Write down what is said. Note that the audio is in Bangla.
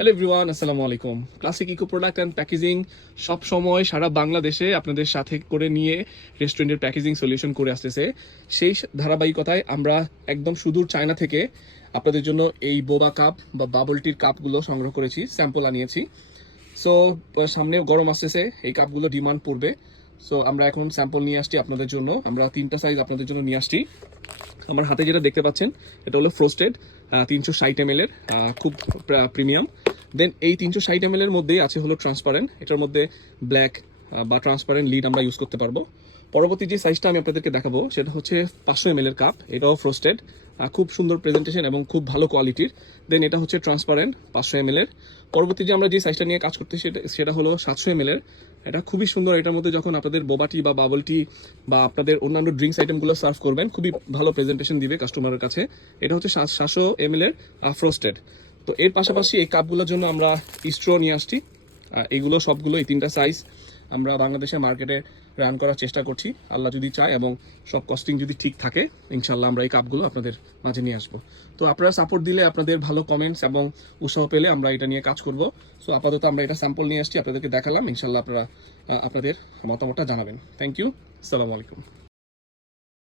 হ্যালো এভরিওয়ান, আসসালামু আলাইকুম। Classic eco product and packaging সব সময় সারা বাংলাদেশে আপনাদের সাথে করে নিয়ে রেস্টুরেন্টের প্যাকেজিং সলিউশন করে আসতেছে। সেই ধারাবাহিকতায় আমরা একদম সুদূর চায়না থেকে আপনাদের জন্য এই বোবা কাপ বা বাবল টির কাপগুলো সংগ্রহ করেছি, স্যাম্পল আনিয়েছি। সো সামনে গরম আসতেছে, এই কাপগুলো ডিমান্ড পড়বে। সো আমরা এখন স্যাম্পল নিয়ে আসছি আপনাদের জন্য। আমরা 3টা সাইজ আপনাদের জন্য নিয়ে আসছি। আমার হাতে যেটা দেখতে পাচ্ছেন এটা হলো ফ্রোস্টেড 360 ml এর, খুব প্রিমিয়াম। দেন এই 360 ml এর মধ্যেই আছে হলো ট্রান্সপারেন্ট, এটার মধ্যে ব্ল্যাক বা ট্রান্সপারেন্ট লিড আমরা ইউজ করতে পারবো। পরবর্তী যে সাইজটা আমি আপনাদেরকে দেখাবো সেটা হচ্ছে 500 ml এর কাপ, এটাও ফ্রোস্টেড, খুব সুন্দর প্রেজেন্টেশন এবং খুব ভালো কোয়ালিটির। দেন এটা হচ্ছে ট্রান্সপারেন্ট 500 ml এর। পরবর্তী যে আমরা যে সাইজটা নিয়ে কাজ করতে সেটা হলো 700 ml এর। এটা খুবই সুন্দর, এটার মধ্যে যখন আপনাদের বোবা টি বা বাবল টি বা আপনাদের অন্যান্য ড্রিঙ্কস আইটেমগুলো সার্ভ করবেন খুবই ভালো প্রেজেন্টেশন দিবে কাস্টমারের কাছে। এটা হচ্ছে 700 ml এর ফ্রোস্টেড। তো এর পাশাপাশি এই কাপগুলোর জন্য আমরা স্ট্র নিয়ে আসছি। এইগুলো সবগুলো এই 3টা সাইজ আমরা বাংলাদেশে মার্কেটে রান করার চেষ্টা করছি, আল্লাহ যদি চায় এবং সব কস্টিং যদি ঠিক থাকে ইনশাল্লাহ আমরা এই কাপগুলো আপনাদের মাঝে নিয়ে আসবো। তো আপনারা সাপোর্ট দিলে, আপনাদের ভালো কমেন্টস এবং উৎসাহ পেলে আমরা এটা নিয়ে কাজ করব। সো আপাতত আমরা এটা স্যাম্পল নিয়ে আসছি, আপনাদেরকে দেখালাম। ইনশাল্লাহ আপনারা আপনাদের মতামতটা জানাবেন। থ্যাংক ইউ, আসসালামু আলাইকুম।